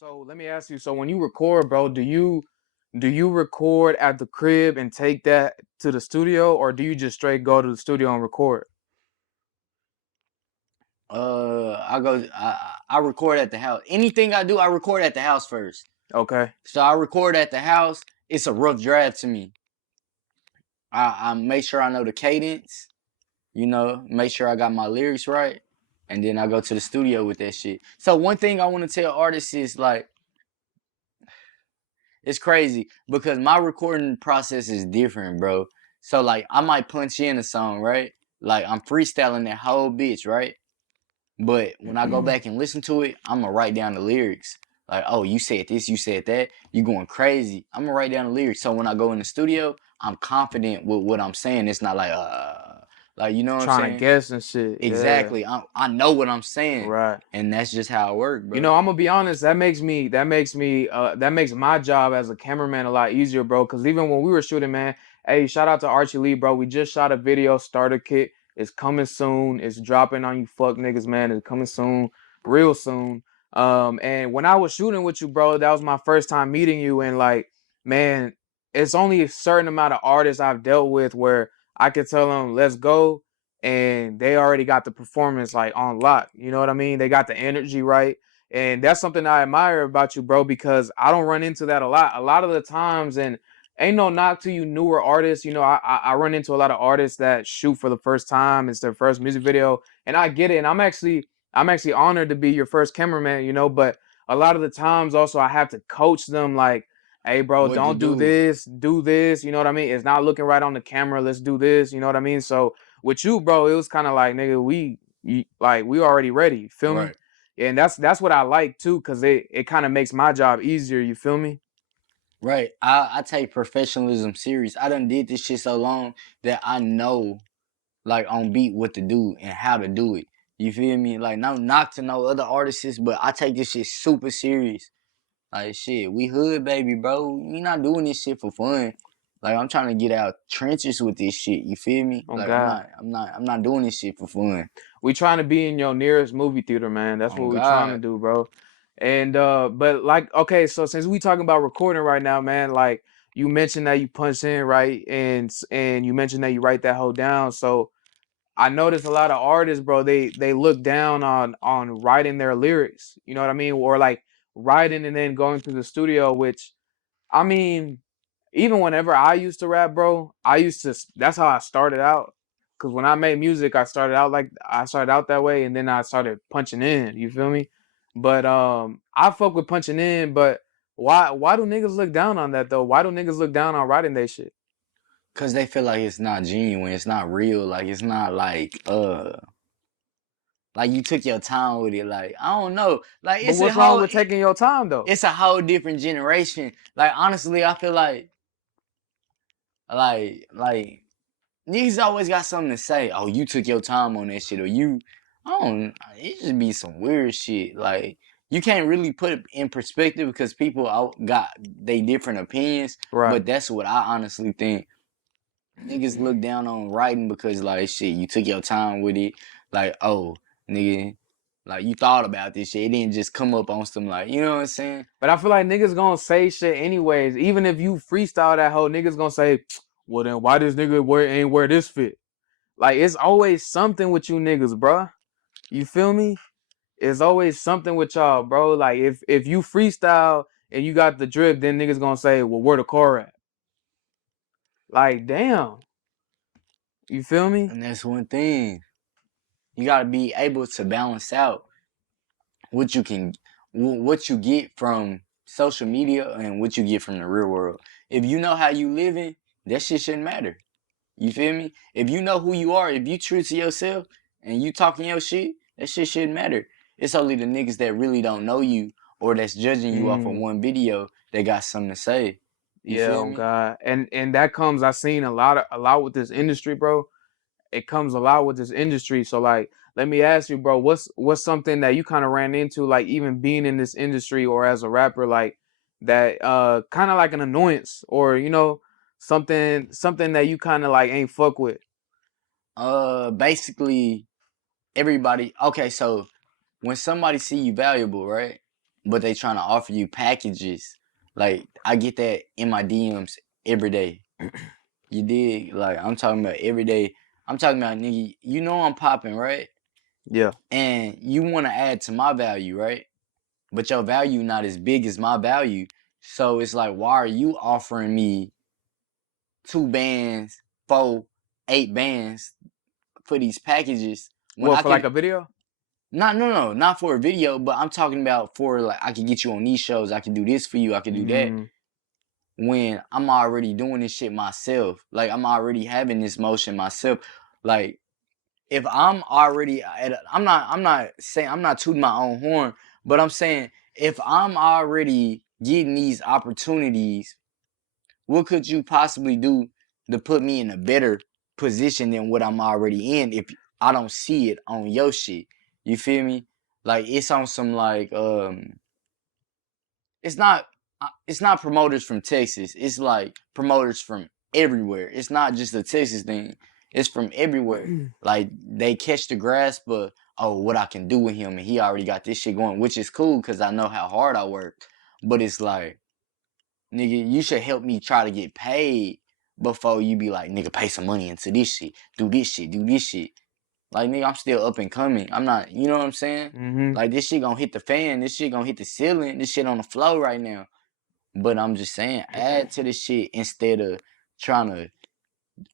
So let me ask you. So when you record, bro, do you record at the crib and take that to the studio, or do you just straight go to the studio and record? I record at the house. Anything I do, I record at the house first. Okay. So I record at the house. It's a rough draft to me. I make sure I know the cadence, make sure I got my lyrics right, and then I go to the studio with that shit. So one thing I want to tell artists is like, it's crazy because my recording process is different, bro. So like I might punch in a song, right? Like I'm freestyling that whole bitch, right? But when I go back and listen to it, I'm gonna write down the lyrics. Like, oh, you said this, you said that, you going crazy. I'm gonna write down the lyrics. So when I go in the studio, I'm confident with what I'm saying. It's not like you know what I'm Trying to saying? guess and shit. Yeah. Exactly. I know what I'm saying, Right. and that's just how it works, You bro. know, I'm gonna be honest. That makes my job as a cameraman a lot easier, bro. Because even when we were shooting, man, hey, shout out to Archie Lee, bro. We just shot a video starter kit. It's coming soon. It's dropping on you, fuck niggas, man. It's coming soon, real soon. And when I was shooting with you, bro, that was my first time meeting you, and like, man, it's only a certain amount of artists I've dealt with where I could tell them, let's go, and they already got the performance like on lock. You know what I mean? They got the energy right, and that's something I admire about you, bro, because I don't run into that a lot. A lot of the times, and ain't no knock to you newer artists. You know, I run into a lot of artists that shoot for the first time. It's their first music video, and I get it. And I'm actually honored to be your first cameraman. You know, but a lot of the times also I have to coach them like, hey, bro, What to don't do do? this, do this. You know what I mean? It's not looking right on the camera. Let's do this. You know what I mean? So with you, bro, it was kind of like, nigga, we already ready. You feel me? Right. And that's what I like too, cause it kind of makes my job easier. You feel me? Right. I take professionalism serious. I done did this shit so long that I know like on beat what to do and how to do it. You feel me? Like no knock to no other artists, but I take this shit super serious. Like shit, we hood baby, bro. We not doing this shit for fun. Like I'm trying to get out trenches with this shit. You feel me? Oh Like I'm God, not, I'm not, I'm not doing this shit for fun. we trying to be in your nearest movie theater, man. That's On what we trying to God. do, bro. And but like, okay, so since we talking about recording right now, man, like you mentioned that you punch in, right, and you mentioned that you write that whole down. So I notice a lot of artists, bro, they look down on writing their lyrics. You know what I mean? Or like writing and then going to the studio, which I mean, even whenever I used to rap, bro, that's how I started out. Cause when I made music, I started out that way, and then I started punching in. You feel me? But I fuck with punching in. But why do niggas look down on that though? Why do niggas look down on writing they shit? Cause they feel like it's not genuine, it's not real, like it's not like you took your time with it. Like, I don't know. Like But what's wrong with taking your time though? it's a whole different generation. Like honestly, I feel like niggas always got something to say. Oh, you took your time on that shit, or you, I don't. It just be some weird shit. Like you can't really put it in perspective because people got they different opinions. Right. But that's what I honestly think. Niggas look down on writing because like shit, you took your time with it. Like oh, nigga, like you thought about this shit. It didn't just come up on some like you know what I'm saying. But I feel like niggas gonna say shit anyways. Even if you freestyle that whole, niggas gonna say, well then why this nigga wear this fit? Like it's always something with you niggas, bruh. You feel me? It's always something with y'all, bro. Like if you freestyle and you got the drip, then niggas gonna say, well, where the car at? Like, damn. You feel me? And that's one thing. You gotta be able to balance out what you can what you get from social media and what you get from the real world. If you know how you living, that shit shouldn't matter. You feel me? If you know who you are, if you true to yourself and you talking your shit, that shit shouldn't matter. It's only the niggas that really don't know you or that's judging you off of Mm, one video that got something to say. You yeah, feel oh me? God. And that comes, I seen a lot with this industry, bro. It comes a lot with this industry. So like, let me ask you, bro, what's something that you kind of ran into, like even being in this industry or as a rapper, like that kind of like an annoyance, or something that you kind of like ain't fuck with. Basically everybody okay, so when somebody see you valuable, right? but they trying to offer you packages. Like I get that in my DMs every day. You dig? Like I'm talking about every day. I'm talking about nigga. You know I'm popping, right? Yeah. And you want to add to my value, right? But your value not as big as my value. So it's like, why are you offering me 2 bands, 4, 8 bands for these packages when What, I for like can a video? not for a video, but I'm talking about for like I can get you on these shows, I can do this for you, I can do that. Mm, When I'm already doing this shit myself, like I'm already having this motion myself. Like if I'm already I'm not saying I'm not tooting my own horn, but I'm saying if I'm already getting these opportunities, what could you possibly do to put me in a better position than what I'm already in if I don't see it on your shit? You feel me? Like it's on some like it's not it's not promoters from Texas. It's like promoters from everywhere. It's not just a Texas thing. It's from everywhere. Like they catch the grasp of what I can do with him, and he already got this shit going, which is cool because I know how hard I work. But it's like, nigga, you should help me try to get paid before you be like, nigga, pay some money into this shit, do this shit, do this shit. Like, nigga, I'm still up and coming. I'm not, you know what I'm saying? mm-hmm. Like, this shit gonna hit the fan. This shit gonna hit the ceiling. This shit on the floor right now. But I'm just saying, add to the shit instead of trying to,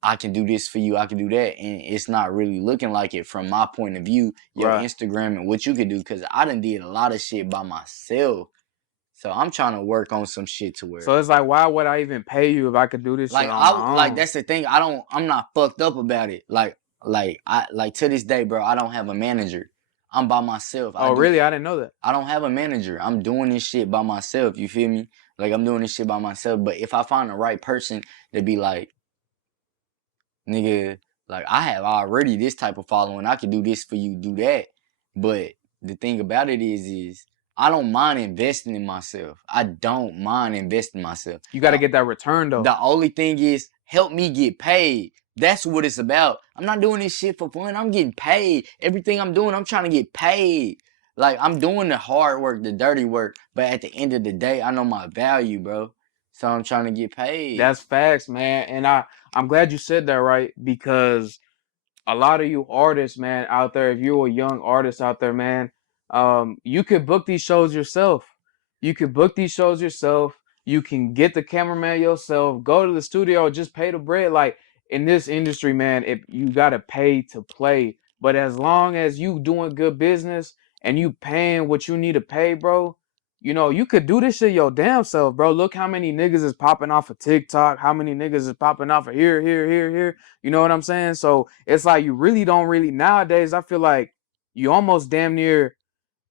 I can do this for you, I can do that. And it's not really looking like it from my point of view, your Right. Instagram and what you could do. Cause I done did a lot of shit by myself. So I'm trying to work on some shit to where So it's like, why would I even pay you if I could do this shit on my like own? that's the thing. I'm not fucked up about it. Like to this day, bro, I don't have a manager. I'm by myself. Oh, really? I didn't know that. I don't have a manager. I'm doing this shit by myself. You feel me? Like I'm doing this shit by myself. But if I find the right person to be like, nigga, like I have already this type of following. I can do this for you, do that. But the thing about it is I don't mind investing in myself. I don't mind investing in myself. You got to get that return though. The only thing is help me get paid. That's what it's about. I'm not doing this shit for fun. I'm getting paid. Everything I'm doing, I'm trying to get paid. Like I'm doing the hard work, the dirty work, but at the end of the day, I know my value, bro. So I'm trying to get paid. That's facts, man. And I'm glad you said that, right? Because a lot of you artists, man, out there, if you're a young artist out there, man, you could book these shows yourself. You could book these shows yourself. You can get the cameraman yourself. Go to the studio, just pay the bread. Like in this industry, man, if you gotta pay to play. But as long as you doing good business and you paying what you need to pay, bro, you could do this shit your damn self, bro. Look how many niggas is popping off of TikTok. How many niggas is popping off of here, here, here, here. You know what I'm saying? So it's like you really don't really nowadays. I feel like you almost damn near,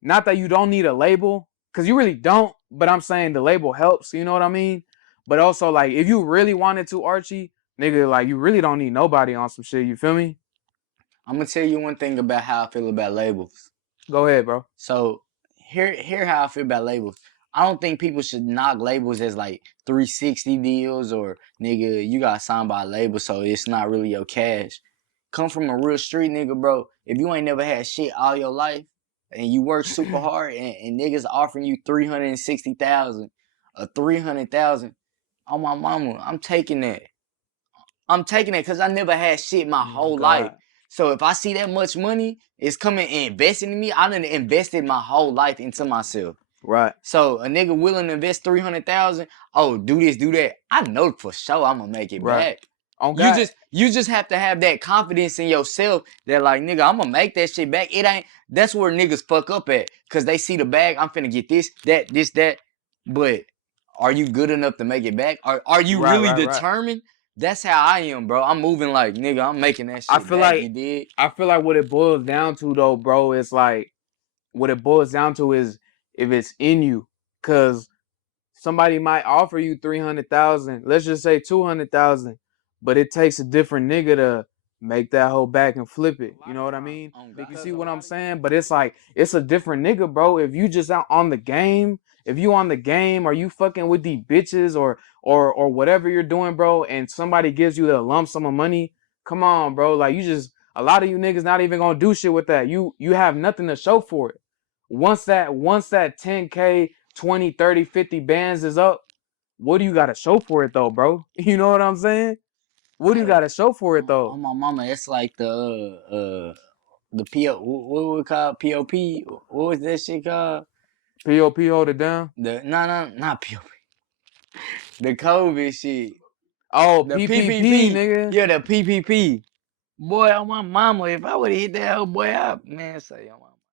not that you don't need a label, because you really don't, but I'm saying the label helps, you know what I mean? But also like if you really wanted to, Archie, nigga, like you really don't need nobody on some shit, you feel me? I'm gonna tell you one thing about how I feel about labels. Go ahead, bro. So here how I feel about labels. I don't think people should knock labels as like 360 deals or nigga, you got signed by a label, so it's not really your cash. Come from a real street nigga, bro. If you ain't never had shit all your life and you work super hard and niggas offering you 360,000 or 300,000, on my mama, I'm taking that. I'm taking it because I never had shit my Oh my whole life. God. So if I see that much money, it's coming and investing in me. I done invested my whole life into myself. Right. So a nigga willing to invest 300,000, oh, do this, do that. I know for sure I'm gonna make it Right. back. On You God. just have to have that confidence in yourself that like nigga, I'm gonna make that shit back. It ain't that's where niggas fuck up at. Cause they see the bag, I'm finna get this, that. But are you good enough to make it back? Are you Right, really right, right. determined? That's how I am, bro. I'm moving like nigga, I'm making that I shit feel back. You like did? I feel like what it boils down to though, bro, is like what it boils down to is if it's in you. Cause somebody might offer you 300,000, let's just say 200,000, but it takes a different nigga to make that whole back and flip it. You know what I mean? You see what I'm saying? But it's like it's a different nigga, bro. If you just out on the game, if you on the game, or you fucking with these bitches or whatever you're doing, bro, and somebody gives you the lump sum of money, come on, bro. Like you just a lot of you niggas not even gonna do shit with that. You have nothing to show for it. Once that 10K, 20, 30, 50 bands is up, what do you got to show for it though, bro? You know what I'm saying? What do you got Hey, to show for it though? on my mama, it's like the PO, what we call POP? What was that shit called? POP hold it down. Not POP. The COVID shit. Oh, The PPP, PPP. nigga. Yeah, the PPP. Boy, on my mama, if I would have hit that hoe, boy, man, say on my